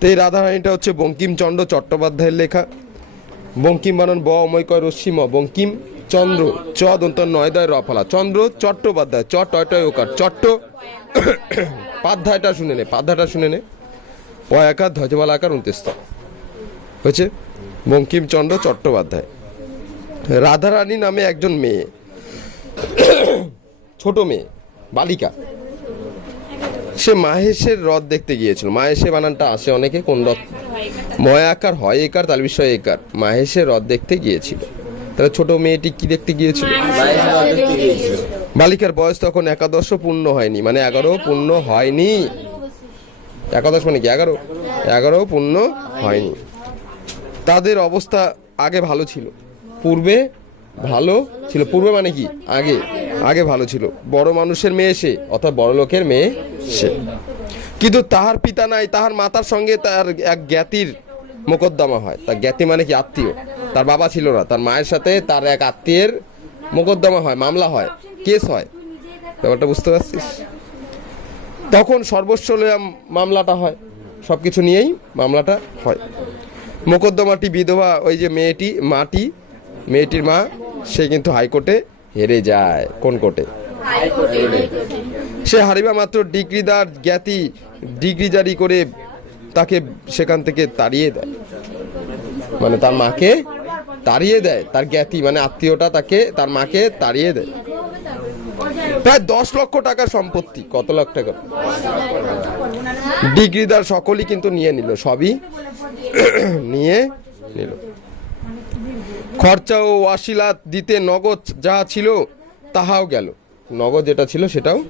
তো এই রাধারানীটা হচ্ছে বঙ্কিমচন্দ্র চট্টোপাধ্যায়ের লেখা। বঙ্কিম বানন, ব অময়কয় রশ্মি, ম, বঙ্কিম চন্দ্র, চ, দন্ত নয়দয় রফলা চন্দ্র, চট্টোপাধ্যায়, চ, টয় টয়, ওকার। চট্ট, পাধ্যায়টা শুনে নে, পাধ্যায়টা শুনে নে। প আকার ধ্বজবাল আকার, উনত্রিশ হয়েছে? বঙ্কিমচন্দ্র চট্টোপাধ্যায়। রাধারানী নামে একজন মেয়ে। ছোট মেয়ে, বালিকা। সে মাহেশের হ্রদ দেখতে গিয়েছিল। মাহেশে বানানটা আসে অনেকে, কোন হ্রদ ময় আকার হয়, একার, তাল বিষয় একার। মাহেশের হ্রদ দেখতে গিয়েছিল। তাহলে ছোট মেয়েটি কি দেখতে গিয়েছিল? বালিকার বয়স তখন একাদশ পূর্ণ হয়নি। মানে এগারো পূর্ণ হয়নি। একাদশ মানে কি? এগারো। এগারো পূর্ণ হয়নি। তাদের অবস্থা আগে ভালো ছিল। পূর্বে ভালো ছিল। পূর্বে মানে কি? আগে। আগে ভালো ছিল। বড় মানুষের মেয়ে সে, অর্থাৎ বড় লোকের মেয়ে সে। কিন্তু তাহার পিতা নাই, তাহার মাতার সঙ্গে তার এক জ্ঞাতির মোকদ্দমা হয়। তার জ্ঞাতি মানে কি? আত্মীয়। তার বাবা ছিল না, তার মায়ের সাথে তার এক আত্মীয়ের মোকদ্দমা হয়, মামলা হয়, কেস হয়। ব্যাপারটা বুঝতে পারছিস? তখন সর্বস্ব মামলাটা হয়। সব কিছু নিয়েই মামলাটা হয়। মোকদ্দমাটি বিধবা ওই যে মেয়েটি, মাটি, মেয়েটির মা, সে কিন্তু হাইকোর্টে হেরে যায়। কোন কোর্টে? সে হারিবা মাত্র ডিগ্রিদার জ্ঞাতি ডিগ্রি জারি করে তাকে সেখান থেকে তাড়িয়ে দেয়। মানে তার মাকে তাড়িয়ে দেয়, তার জ্ঞাতি মানে আত্মীয়টা তাকে, তার মাকে তাড়িয়ে দেয়। প্রায় দশ লক্ষ টাকার সম্পত্তি। কত লাখ টাকা? ডিগ্রিদার সকলই কিন্তু নিয়ে নিল, সবই নিয়ে নিল। খরচা ও ওয়াসিলাত দিতে নগদ যা ছিল, তাহাও গেল। নগদ যেটা ছিল সেটাও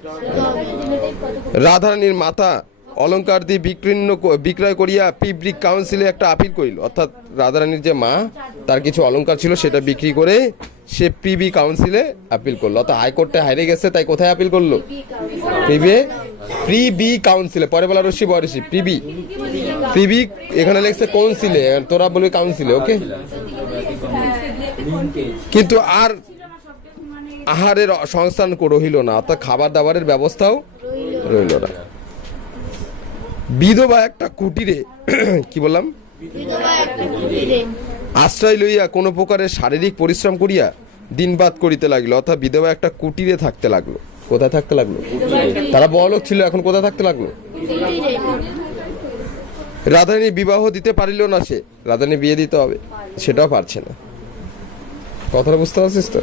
রাধারানীর মাথা অলঙ্কার দিয়ে বিকীর্ণ ক- বিক্রয় করিয়া পিবরিক কাউন্সিলে একটা আপিল করিল। অর্থাৎ রাধারানীর যে মা, তার কিছু অলঙ্কার ছিল সেটা বিক্রি করে সে পিবি কাউন্সিলে আপিল করল। অর্থাৎ হাইকোর্টে হারিয়ে গেছে, তাই কোথায় আপিল করল? প্রিবি প্রি বি কাউন্সিলে, পরে বলা রশ্মি বয়সী প্রিবি প্রিবি এখানে লেখছে কাউন্সিলে, তোরা বলবি কাউন্সিলে, ওকে? কিন্তু আর আহারের সংস্থান রহিল না অর্থাৎ খাবার দাবারের ব্যবস্থাও রইল না। বিধবা একটা কুটিরে কি বললাম? আশ্রয় লইয়া কোনো প্রকারের শারীরিক পরিশ্রম করিয়া দিনবাদ করিতে লাগল অর্থাৎ বিধবা একটা কুটিরে থাকতে লাগল। কোথায় থাকতে লাগল? তারা বড়লোক ছিল এখন কোথায় থাকতে লাগল? রাধারানী বিবাহ দিতে পারিল না সে রাধারানী বিয়ে দিতে হবে সেটাও পারছে না। কথাটা বুঝতে পারছিস তো?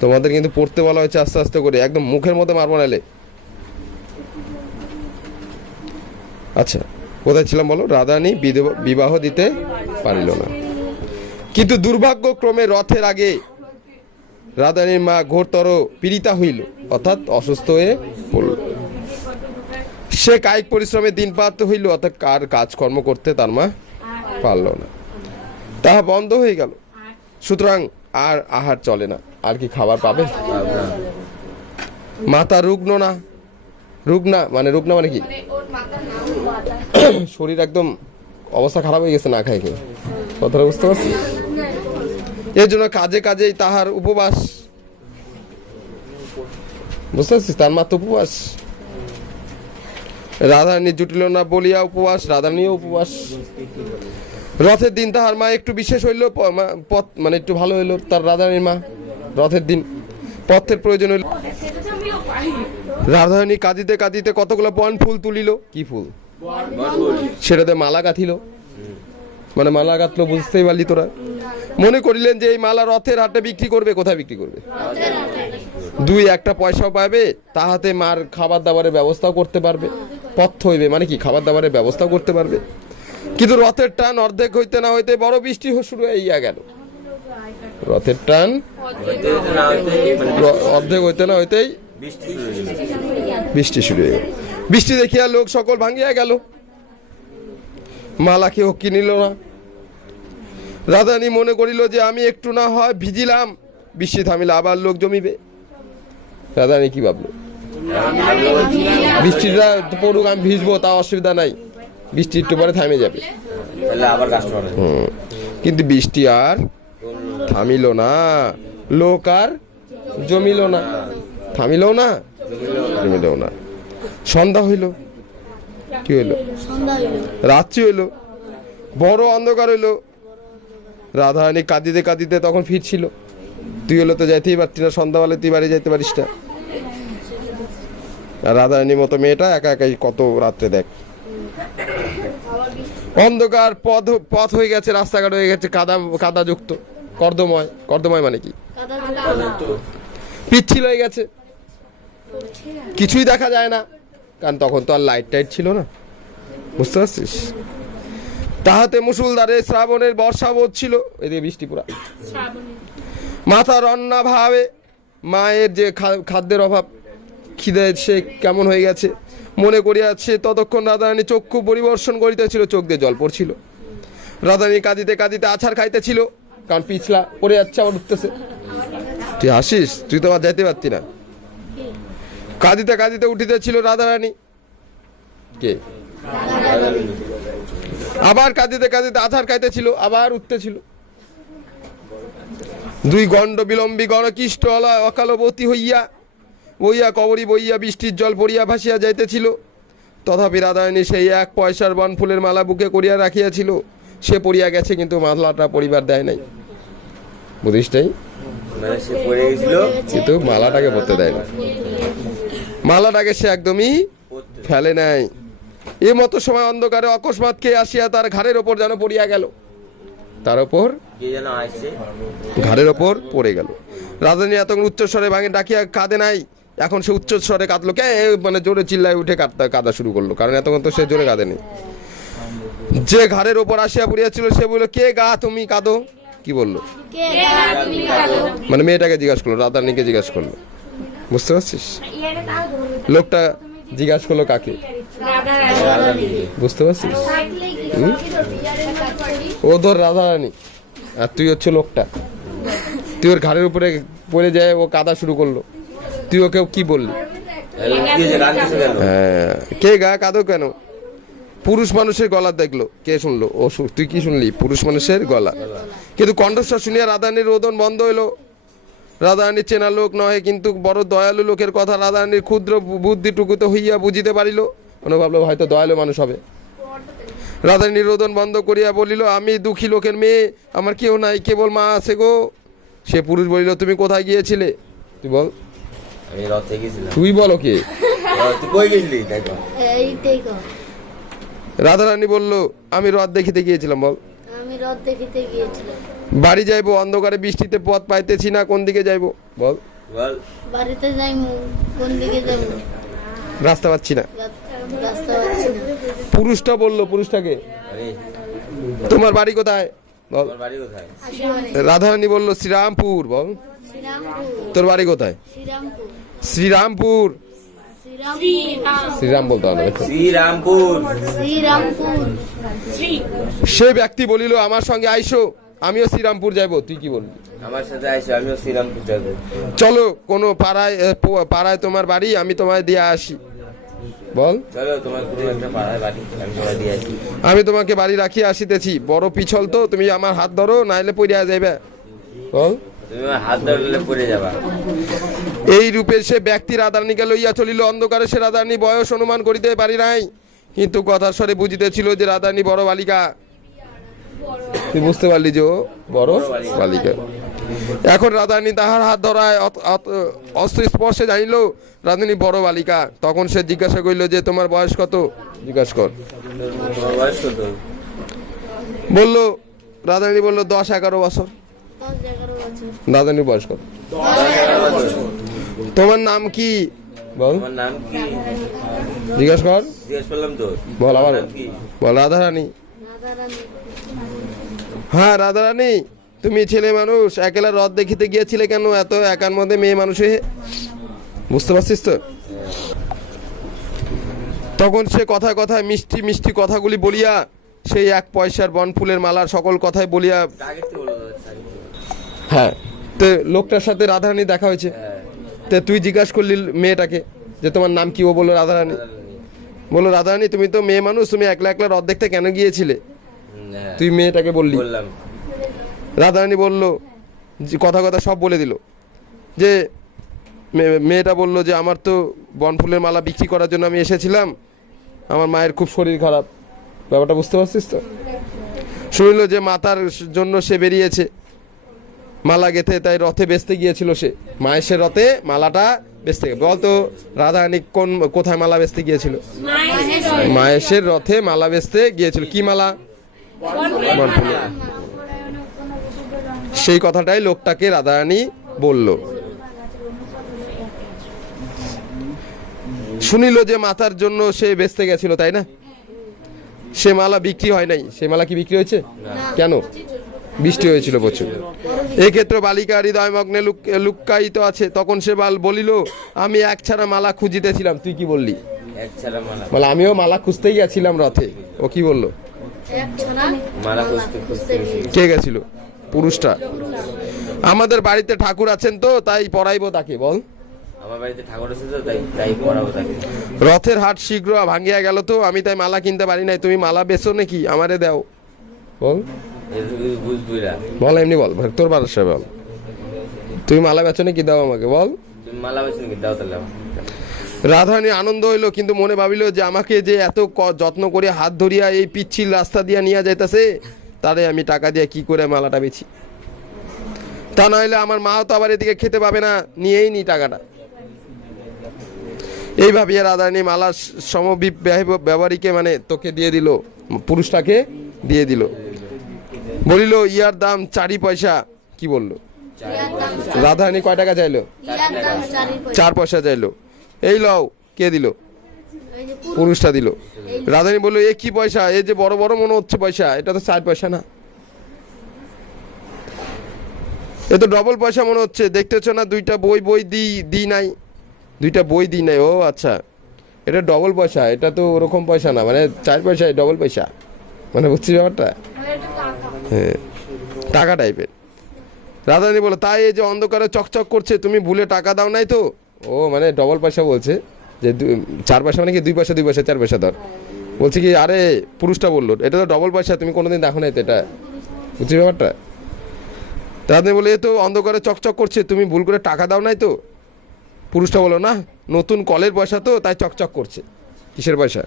তোমাদের কিন্তু পড়তে বলা হয়েছে আস্তে আস্তে করে, একদম মুখের মধ্যে মারবো নালে আচ্ছা কোথায় ছিলাম বলো? বিধবা- বিবাহ দিতে পারিল না। কিন্তু দুর্ভাগ্যক্রমে রথের আগে রাধারানীর মা ঘোরতর পীড়িতা হইল, অর্থাৎ অসুস্থ হয়ে পড়ল। সে কায়িক পরিশ্রমে দিন পাত হইল, অর্থাৎ কার কাজকর্ম করতে তার মা পারল না। তাহা বন্ধ হয়ে গেল। সুতরাং আর আহার চলে না। আর কি খাবার পাবে? মাতা রুগ্ন না। রুগ্না মানে রুগ্না মানে কি? শরীর একদম অবস্থা খারাপ হয়ে গেছে না খাই খেয়ে। কথাটা বুঝতে পারছি? এর জন্য কাজে কাজেই তাহার উপবাস। বুঝতে পারছিস? তার মাত্র উপবাস। রাধারানী জুটিল না বলিয়া উপবাস, রাধারানীও উপবাস। রথের দিন তাহার মা একটু বিশেষ হইল পথ মানে একটু ভালো হইল, তার রাধারানীর মা। রথের দিন পথের প্রয়োজন হইল। রাধারানী কাঁদিতে কাঁদিতে কতগুলো বন ফুল তুলিল। কি ফুল? সেটাতে মালা গাঁথিল। মানে মালা গাঁথলো বুঝতেই পারলি তোরা। মনে করিলেন যে এই মালা রথের হাটে বিক্রি করবে, কোথায় বিক্রি করবে? দুই একটা পয়সাও পাবে, তাহাতে মার খাবার দাবারের ব্যবস্থাও করতে পারবে, পথ্য হইবে মানে কি খাবার দাবারের ব্যবস্থাও করতে পারবে। কিন্তু রথের টান অর্ধেক হইতে না হইতে বড় বৃষ্টি শুরু হইয়া গেল। রথের টান অর্ধেক হইতে না হইতেই বৃষ্টি শুরু হয়ে গেল। বৃষ্টি দেখিয়া লোক সকল ভাঙ্গিয়া গেল। মালা কেউ কিনিল না। রাধানী মনে করিল যে আমি একটু না হয় ভিজিলাম। বৃষ্টি থামিলে আবার লোক জমিবে। রাধানী কি ভাবলো? বৃষ্টিটা পড়ুক, আমি ভিজবো তা অসুবিধা নাই। বৃষ্টি একটু পরে থামে যাবে। তাহলে আবার কাস্টমার হুম। কিন্তু বৃষ্টি আর থামিল না। লোক আর জমিল না। থামিল না? জমিল না। সন্ধ্যা হইল। কি হইল? হইল। রাত্রি হইল। বড় অন্ধকার হইল। রাধারানী কাঁদিতে কাঁদিতে তখন ফিরছিল। তুই হলো তো যাইতেই পারতি না সন্ধ্যাবেলা তুই বাড়ি যাইতে পারিস না। রাধারানীর মতো মেয়েটা একা একাই কত রাত্রে দেখ। অন্ধকার পথ পথ হয়ে গেছে, রাস্তাঘাট হয়ে গেছে, কাদা, কাদাযুক্ত, কর্দময় কর্দময় মানে কি? পিচ্ছিল হয়ে গেছে। কিছুই দেখা যায় না, কারণ তখন তো আর লাইট টাইট ছিল না। বুঝতে পারছিস? তাহাতে মুসুলদারে শ্রাবণের বর্ষা বোধ ছিল, এদিকে বৃষ্টি পুরা। মাথার অন্না ভাবে, মায়ের যে খাদ্যের অভাব, খিদে সে কেমন হয়ে গেছে? মনে করিয়াছে, ততক্ষণ রাধারানী চক্ষু পরিবর্ষণ করিতেছিল, চোখ দিয়ে জল পড়ছিল। রাধারানী কাঁদিতে কাঁদিতে আছাড় খাইতেছিল কারণ পিছলা পড়ে যাচ্ছে, আবার উঠতেছে। তুই আসিস? তুই তো আর যাইতে পারতি না। কাঁদিতে কাঁদিতে উঠিতেছিল রাধারানী। কে? আবার কাঁদিতে কাঁদিতে আধার খাইতেছিল, আবার উঠতেছিল। দুই গণ্ড বিলম্বী গণকৃষ্ট অকালবতী হইয়া বইয়া কবরী বইয়া বৃষ্টির জল পড়িয়া ভাসিয়া যাইতেছিল। তথাপি রাধারানী সেই এক পয়সার বনফুলের মালা বুকে করিয়া রাখিয়াছিল। সে পড়িয়া গেছে কিন্তু মালাটা পরিবার দেয় নাই। বুঝিস তাই মানে সে পড়ে গেছিল। কিন্তু মালাটাকে পড়তে দেয় না মালাটাকে সে একদমই ফেলে নাই। এ মতো সময় অন্ধকারে অকস্মাৎ কে আসিয়া তার ঘাড়ের ওপর যেন পড়িয়া গেল। তার ওপর ঘাড়ের ওপর পড়ে গেল। রাজধানী এতক্ষণ উচ্চস্বরে ভাঙে ডাকিয়া কাঁদে নাই। এখন সে উচ্চস্বরে কাঁদলো। কে? মানে জোরে চিল্লায় উঠে কাঁদতে কাঁদা শুরু করল। কারণ এতক্ষণ তো সে জোরে কাঁদেনি। যে ঘাড়ের ওপর আসিয়া পড়িয়াছিল সে বলল কে গা তুমি কাঁদো? কি বলল? মানে মেয়েটাকে জিজ্ঞাসা করল রাধারানীকে জিজ্ঞাসা করল। বুঝতে পারছিস? লোকটা জিজ্ঞাসা করল কাকে? বুঝতে পারছিস? ও ধর রাধারানী। আর তুই হচ্ছে লোকটা। তুই ওর ঘাড়ের উপরে পড়ে যায় ও কাদা শুরু করল। তুই ওকে কি বললি? হ্যাঁ। কে গা? কাঁদো কেন? পুরুষ মানুষের গলা দেখল। কে শুনলো? ও তুই কি শুনলি? পুরুষ মানুষের গলা। কিন্তু কণ্ঠস্বর শুনিয়া রাধারানীর রোদন বন্ধ হইল। রাধারানীর চেনা লোক নহে, কিন্তু বড় দয়ালু লোকের কথা রাধারানীর ক্ষুদ্র বুদ্ধিটুকুতে হইয়া বুঝিতে পারিল। মনে ভাবলো হয়তো দয়ালু মানুষ হবে। রাধারানীর রোদন বন্ধ করিয়া বলিল, আমি দুঃখী লোকের মেয়ে। আমার কেউ নাই, কেবল মা আছে গো। সে পুরুষ বলিল, তুমি কোথায় গিয়েছিলে? তুই বল। আমি রথে গেছিলাম। তুই বলো কে? তুই কই গেছিলি? দেখো রাধারানী বলল আমি রথ দেখিতে গিয়েছিলাম বল। আমি রথ দেখিতে গিয়েছিলাম। বাড়ি যাইবো অন্ধকারে বৃষ্টিতে পথ পাইতেছি না কোন দিকে যাইবো? বল। বল। বাড়িতে যাইমু কোন দিকে যাব? রাস্তা পাচ্ছি না। রাস্তা পাচ্ছি না। পুরুষটা বলল পুরুষটাকে তোমার বাড়ি কোথায়? বল। তোমার বাড়ি কোথায়? আশিমারে রাধারানী বলল শ্রীরামপুর বল। তোর বাড়ি কোথায়? শ্রীরামপুর। শ্রীরামপুর। শ্রীরামপুর। শ্রীরাম বলতে হবে শ্রীরামপুর। শ্রীরামপুর। সে ব্যক্তি বলিল আমার সঙ্গে আইসো আমিও শ্রীরামপুর যাইবো। তুই কি বলবি? আমার সাথে আইসো আমিও শ্রীরামপুর যাব চলো কোনো পাড়ায় পাড়ায় তোমার বাড়ি আমি তোমায় দিয়ে আসি। বল। চলো তোমার কোনো একটা পাড়ায় বাড়ি আমি তোমার দিয়ে আসি। আমি তোমাকে বাড়ি রাখিয়া আসিতেছি। বড় পিছল তো তুমি আমার হাত ধরো নাইলে পড়িয়া যাইবে। বল। এই রূপে সে ব্যক্তি রাধারানীকে লইয়া চলিল। অন্ধকারে সে রাধারানী বয়স অনুমান করিতে পারি নাই। কিন্তু কথার স্বরে বুঝিতেছিল যে রাধারানী বড় বালিকা। তুই বুঝতে পারলি যে ও বড় বালিকা। এখন রাধারানী তাহার হাত ধরায় অস্ত্র স্পর্শে জানিল রাধারানী বড় বালিকা। তখন সে জিজ্ঞাসা করিল যে তোমার বয়স কত? জিজ্ঞাসা কর। বলল রাধারানী বলল দশ এগারো বছর। এগারো বয়স কত? তোমার নাম কি? বল। তোমার নাম কি? জিজ্ঞাসা কর। বল আবার। বল রাধারানী। রাধারানী হ্যাঁ রাধারানী। তুমি ছেলে মানুষ একেলা রথ দেখিতে গিয়েছিলে কেন? এত একার মধ্যে মেয়ে মানুষ বুঝতে পারছিস তো? তখন সে কথায় কথায় মিষ্টি মিষ্টি কথাগুলি বলিয়া সেই এক পয়সার বনফুলের মালার সকল কথাই বলিয়া হ্যাঁ। তো লোকটার সাথে রাধারানী দেখা হয়েছে। হ্যাঁ তো তুই জিজ্ঞাসা করলি মেয়েটাকে যে তোমার নাম কি? ও বলল রাধারানী। বলল রাধারানী তুমি তো মেয়ে মানুষ তুমি একলা একলা রথ দেখতে কেন গিয়েছিলে? হ্যাঁ। তুই মেয়েটাকে বললি। রাধারানী বলল যে কথা কথা সব বলে দিল। যে মেয়েটা বলল যে আমার তো বনফুলের মালা বিক্রি করার জন্য আমি এসেছিলাম। আমার মায়ের খুব শরীর খারাপ। ব্যাপারটা বুঝতে পারছিস তো? শুনিল যে মাতার জন্য সে বেরিয়েছে। মালা গেথে তাই রথে বেচতে গিয়েছিল সে। মায়ের রথে মালাটা বেচতে বলতো রাধারানী কোন কোথায় মালা বেচতে গিয়েছিল? মায়েশের রথে মালা বেচতে গিয়েছিল। কি মালা। সেই কথাটাই লোকটাকে রাধারানী বলল। শুনিল যে মাথার জন্য সে বেচতে গেছিল তাই না? সে মালা বিক্রি হয় নাই। সে মালা কি বিক্রি হয়েছে? কেন? বৃষ্টি হয়েছিল প্রচুর। এক্ষেত্রে বালিকা হৃদয় মগ্নে লুক- লুক্কায়িত আছে। তখন সে বাল বলিল আমি এক ছাড়া মালা খুঁজিতেছিলাম। তুই কি বললি? বলে আমিও মালা খুঁজতেই গেছিলাম রথে। ও কি বলল। কে গেছিল? পুরুষটা। আমাদের বাড়িতে ঠাকুর আছেন তো তাই পড়াইবো তাকে বল। রথের হাট শীঘ্র ভাঙ্গিয়া গেল তো আমি তাই মালা কিনতে পারি নাই। তুমি মালা বেচো নাকি? আমারে দাও। বল। বল, এমনি বল তোর বারোশো বল। তুমি মালা বেচো নাকি, দাও আমাকে, বল। তাহলে রাধারানী আনন্দ হইল, কিন্তু মনে ভাবিল যে আমাকে যে এত ক- যত্ন করে হাত ধরিয়া এই পিচ্ছিল রাস্তা দিয়া নিয়ে যাইতেছে, তারে আমি টাকা দিয়ে কি করে মালাটা বেছি তা নইলে আমার মাও তো আবার এদিকে খেতে পাবে না, নিয়েই নি টাকাটা। এই ভাবিয়া রাধারানী মালার সম ব্যবহারীকে মানে তোকে দিয়ে দিল, পুরুষটাকে দিয়ে দিল। বলিল, ইয়ার দাম চারি পয়সা। কি বলল? রাধারানী কয় টাকা চাইলো? চারি পয়সা চাইলো। এই লও। কে দিল? পুরুষটা দিল। রাধানী বলল, এ কি পয়সা? এই যে বড় বড় মনে হচ্ছে পয়সা, এটা তো চার পয়সা না। এ তো ডবল পয়সা মনে হচ্ছে। দেখতেছো না, দুইটা বই বই দি দি নাই। দুইটা বই দি নাই? ও আচ্ছা। এটা ডবল পয়সা, এটা তো ওরকম পয়সা না। মানে চার পয়সা ডবল পয়সা? মানে বুঝছিস ব্যাপারটা? টাকা টাইপের রাধারানী বলো, তাই এই যে অন্ধকারে চকচক করছে, তুমি ভুলে টাকা দাও নাই তো? ও মানে ডবল পয়সা বলছে, যে চার পয়সা মানে কি, দুই পয়সা দুই পয়সা, চার পয়সা ধর। বলছে কি, আরে, পুরুষটা বলল, এটা তো ডবল পয়সা, তুমি কোনোদিন দেখো নাই তো এটা? বুঝছি ব্যাপারটা? রাধারানী বলে, এ তো অন্ধকারে চকচক করছে, তুমি ভুল করে টাকা দাও নাই তো? পুরুষটা বলো না, নতুন কলের পয়সা তো, তাই চকচক করছে। কিসের পয়সা?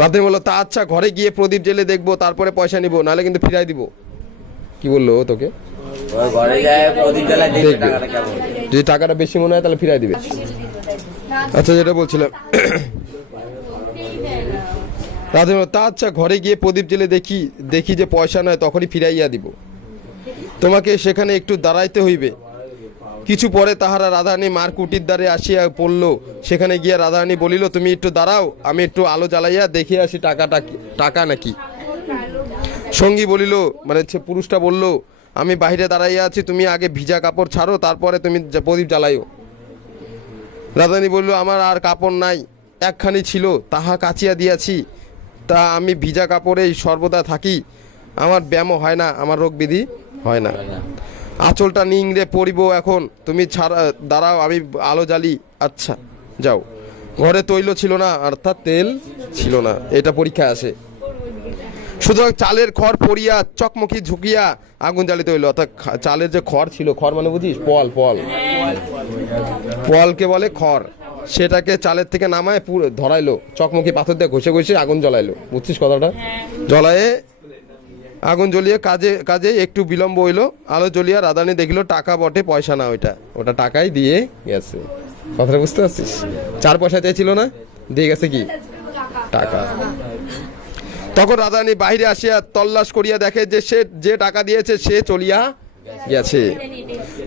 রাতে বলল তা আচ্ছা ঘরে গিয়ে প্রদীপ জেলে দেখব তারপরে পয়সা নিবো নাহলে কিন্তু ফিরাই দিব। কি বলল ও তোকে? যদি টাকাটা বেশি মনে হয় তাহলে ফিরাই দিবে। আচ্ছা যেটা বলছিলাম। রাধে তা আচ্ছা ঘরে গিয়ে প্রদীপ জেলে দেখি দেখি যে পয়সা নয় তখনই ফিরাইয়া দিব। তোমাকে সেখানে একটু দাঁড়াইতে হইবে। কিছু পরে তাহারা রাধারানী মার কুটির দ্বারে আসিয়া পড়ল। সেখানে গিয়া রাধারানী বলিল, তুমি একটু দাঁড়াও, আমি একটু আলো জ্বালাইয়া দেখে আসি টাকাটা টাকা নাকি? সঙ্গী বলিল মানে পুরুষটা বলল, আমি বাইরে দাঁড়াইয়া আছি, তুমি আগে ভিজা কাপড় ছাড়ো, তারপরে তুমি প্রদীপ জ্বালাইও। রাধারানী বলল, আমার আর কাপড় নাই, একখানি ছিল, তাহা কাচিয়া দিয়াছি, তা আমি ভিজা কাপড়েই সর্বদা থাকি, আমার ব্যায়ামও হয় না, আমার রোগ বিধি হয় না। আঁচলটা নিংড়ে পরিব এখন। তুমি ছাড়া, দাঁড়াও, আমি আলো জ্বালি। আচ্ছা যাও। ঘরে তৈল ছিল না, অর্থাৎ তেল ছিল না। এটা পরীক্ষা আসে। সুতরাং চালের খড় পড়িয়া, চকমকি ঝুঁকিয়া আগুন জ্বালিতে হইল অর্থাৎ চালের যে খড় ছিল, খড় মানে বুঝিস? পল পল। পলকে বলে খড়। সেটাকে চালের থেকে নামায় পুরো ধরাইলো। চকমকি পাথর দিয়ে ঘষে ঘষে আগুন জ্বলাইলো। বুঝছিস কথাটা? জ্বলায়ে আগুন জ্বলিয়ে কাজে কাজে একটু বিলম্ব হইল। আলো জ্বলিয়া রাধানি দেখল, টাকা বটে, পয়সা না ওইটা। ওটা টাকাই দিয়ে গেছে। কথাটা বুঝতে পারছিস? চার পয়সা চেয়েছিল না? দিয়ে গেছে কি? টাকা। তখন রাধানি বাইরে আসিয়া তল্লাশ করিয়া দেখে যে সে, যে টাকা দিয়েছে, সে চলিয়া গেছে।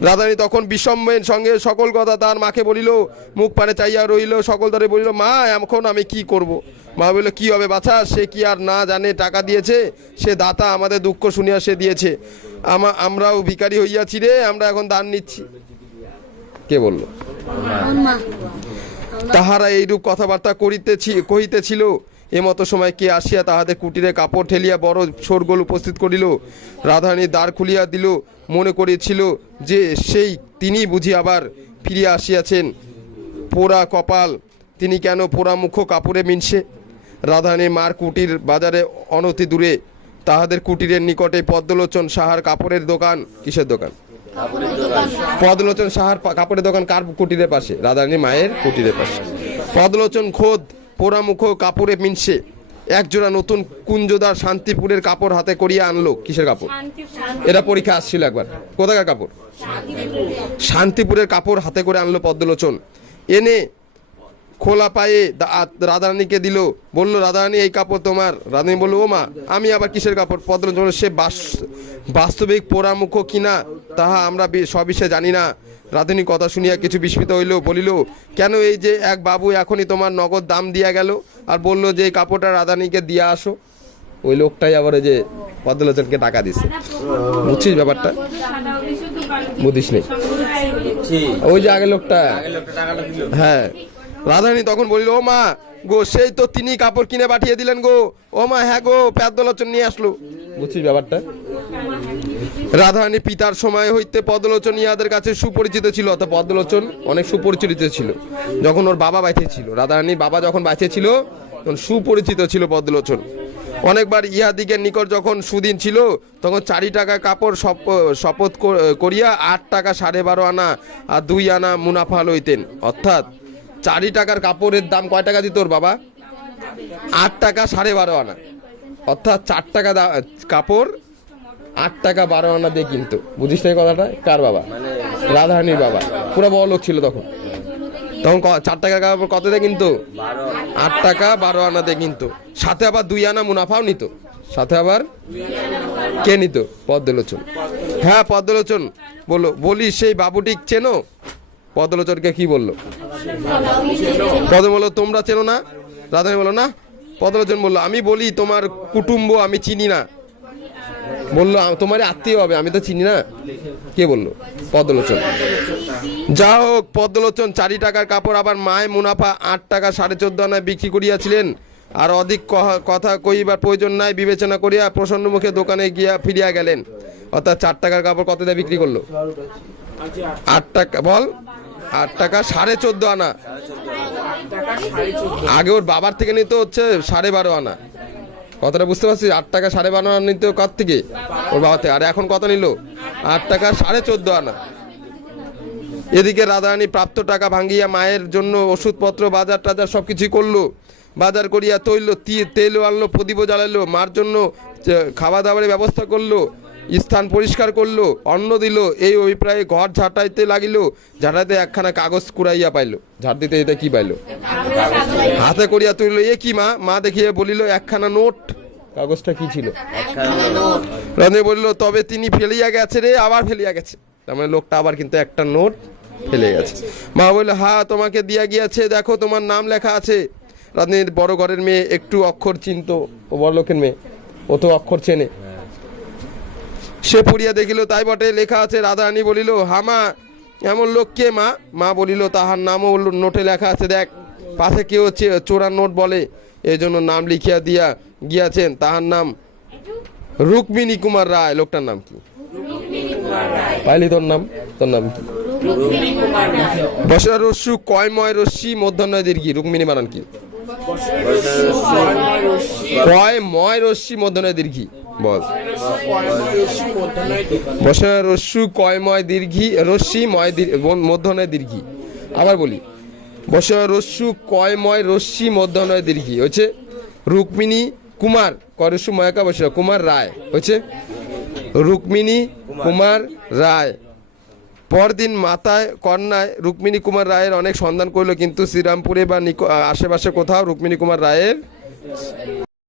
রাধারানী তখন বিষম্যের সঙ্গে সকল কথা তার মাকে বলিল, মুখ পানে চাইয়া রইল, সকল ধরে বলিল, মা, এখন আমি কি করব। মা বলল, কি হবে বাছা? সে কি আর না জানে টাকা দিয়েছে? সে দাতা আমাদের দুঃখ শুনিয়া সে দিয়েছে। আমা, আমরাও ভিকারি হইয়াছি রে, আমরা এখন দান নিচ্ছি। কে বলল? তাহারা এইরূপ কথাবার্তা করিতেছি, কহিতেছিল। এমতো সময় কে আসিয়া তাহাদের কুটিরে কাপড় ঠেলিয়া বড় শোরগোল উপস্থিত করিল। রাধারানী দ্বার খুলিয়া দিল। মনে করেছিল যে সেই তিনি বুঝি আবার ফিরিয়া আসিয়াছেন। পোড়া কপাল তিনি কেন পোড়া মুখ কাপড়ে মিনছে? রাধারানী মার কুটির বাজারে অনতি দূরে তাহাদের কুটিরের নিকটে পদ্মলোচন সাহার কাপড়ের দোকান। কিসের দোকান? পদলোচন সাহার কাপড়ের দোকান কার কুটিরের পাশে? রাধারানী মায়ের কুটিরের পাশে। পদলোচন খোদ পোড়ামুখ কাপড়ে মিনসে একজোড়া নতুন কুঞ্জদার শান্তিপুরের কাপড় হাতে করিয়া আনলো। কিসের কাপড়? এরা পরীক্ষা আসছিল একবার। কোথাকার কাপড়? শান্তিপুরের কাপড় হাতে করে আনলো পদ্মলোচন। এনে খোলা পায়ে রাধারানীকে দিল। বলল, রাধারানী, এই কাপড় তোমার। রাধারানী বলল, ও মা, আমি আবার কিসের কাপড়? পদ্মলোচন সে বাস- বাস্তবিক পোড়ামুখ কিনা, তাহা আমরা সবিষয়ে জানি না। রাধানী কথা শুনিয়া কিছু বিস্মিত হইল বলিল কেন এই যে এক বাবু এখনই তোমার নগদ দাম দিয়া গেল আর বলল যে এই কাপড়টা রাধানীকে দিয়া আসো? ওই লোকটাই আবার ওই যে পদ্মলোচনকে টাকা দিছে। বুঝছিস ব্যাপারটা? বুঝিস নেই ওই যে আগে লোকটা। হ্যাঁ। রাধারানী তখন বলিল ও মা গো সেই তো তিনি কাপড় কিনে পাঠিয়ে দিলেন গো। ও মা হ্যাঁ গো প্যাদলোচন নিয়ে আসলো। বুঝছিস ব্যাপারটা? রাধারানী পিতার সময় হইতে পদলোচন ইয়াদের কাছে সুপরিচিত ছিল, অর্থাৎ পদলোচন অনেক সুপরিচিত ছিল। যখন ওর বাবা বাইতে ছিল রাধারানীর বাবা যখন বাইতে ছিল তখন সুপরিচিত ছিল পদলোচন। অনেকবার ইহাদিগের নিকট যখন সুদিন ছিল, তখন চারি টাকা কাপড় শপ- শপথ কর- করিয়া আট টাকা সাড়ে বারো আনা আর দুই আনা মুনাফা লইতেন। অর্থাৎ চারি টাকার কাপড়ের দাম কয় টাকা দিত ওর বাবা? আট টাকা সাড়ে বারো আনা। অর্থাৎ চার টাকা কাপড় আট টাকা বারো আনা দিয়ে কিনতো। বুঝিস না কথাটা? কার বাবা? রাধারানীর বাবা। পুরো বড় লোক ছিল তখন। তখন চার টাকা কত দিয়ে কিনতো? আট টাকা বারো আনা দিয়ে কিনতো। সাথে আবার দুই আনা মুনাফাও নিত। সাথে আবার কে নিত? পদ্মলোচন। হ্যাঁ পদ্মলোচন। বলল বলি সেই বাবুটি চেনো? পদ্মলোচনকে কি বলল? পদ্ম বলল, তোমরা চেনো না? রাধারানী বলল, না। পদ্মলোচন বলল, আমি বলি, তোমার কুটুম্ব আমি চিনি না। বলল তোমার আত্মীয় হবে, আমি তো চিনি না। কে বলল? পদ্মলোচন। যা হোক, পদ্মলোচন, চারি টাকার কাপড়, আবার মায় মুনাফা, আট টাকা সাড়ে চোদ্দ আনায় বিক্রি করিয়াছিলেন। আর অধিক কথা কইবার প্রয়োজন নাই, বিবেচনা করিয়া প্রসন্ন মুখে দোকানে গিয়া ফিরিয়া গেলেন। অর্থাৎ চার টাকার কাপড় কত দিয়ে বিক্রি করল? আট টাকা, বল। আট টাকা সাড়ে চোদ্দ আনা। আগে ওর বাবার থেকে নিতে হচ্ছে সাড়ে বারো আনা। কতটা বুঝতে পারছি আট টাকা সাড়ে বারো আনা নিতে কার থেকে? ওর বাবা থেকে। আর এখন কত নিল? আট টাকা সাড়ে চোদ্দ আনা। এদিকে রাধারানী প্রাপ্ত টাকা ভাঙ্গিয়া মায়ের জন্য ওষুধপত্র, বাজার টাজার সব কিছুই করল। বাজার করিয়া তৈল তেলও আনলো, প্রদীপও জ্বালালো। মার জন্য খাওয়া দাওয়ারের ব্যবস্থা করল। স্থান পরিষ্কার করল অন্ন দিল এই অভিপ্রায়ে ঘর ঝাঁটাইতে লাগিল ঝাঁটাইতে একখানা কাগজ কুড়াইয়া পাইলো। ঝাড় দিতে দিতে কি পাইলো? হাতে করিয়া তুলিল এ কি মা? মা দেখিয়ে বলিল একখানা নোট। কাগজটা কি ছিল? রঞ্জে বলিল তবে তিনি ফেলিয়া গেছে রে আবার ফেলিয়া গেছে। তার মানে লোকটা আবার কিন্তু একটা নোট ফেলে গেছে। মা বলল হা তোমাকে দিয়া গিয়াছে দেখো তোমার নাম লেখা আছে। রাজনীর বড় ঘরের মেয়ে একটু অক্ষর চিনত ও বড় লোকের মেয়ে ও তো অক্ষর চেনে। সে পড়িয়া দেখিল তাই বটে লেখা আছে রাধারানী বলিল হামা এমন লোক কে মা? মা বলিল তাহার নামও নোটে লেখা আছে দেখ পাশে কেউ চোরার নোট বলে এই জন্য নাম লিখিয়া দিয়া গিয়াছেন তাহার নাম রুক্মিণী কুমার রায় লোকটার নাম কি? পাইলি তোর নাম? তোর নাম কি? বসা রস্যু কয়ময় রশ্মি মধ্যাহ্নয় দীর্ঘি রুক্মিণী বানান কি? কয় ময় রশ্মি মধ্যাহ্নয় দীর্ঘি। বল বসা রস্যু কয়ময় দীর্ঘি, রশ্মি ময় দীর- ম- দীর্ঘি। আবার বলি। বসা রস্যু কয়ময়, রশ্মি মধ্যাহ্নয় দীর্ঘি। হচ্ছে রুক্মিণী কুমার করস্যু ময়কা বসা, কুমার রায়। হচ্ছে রুক্মিণী কুমার রায়। পরদিন মাতায় কন্যায় রুক্মিণী কুমার রায়ের অনেক সন্ধান করল কিন্তু শ্রীরামপুরে বা আশেপাশে কোথাও রুক্মিণী কুমার রায়ের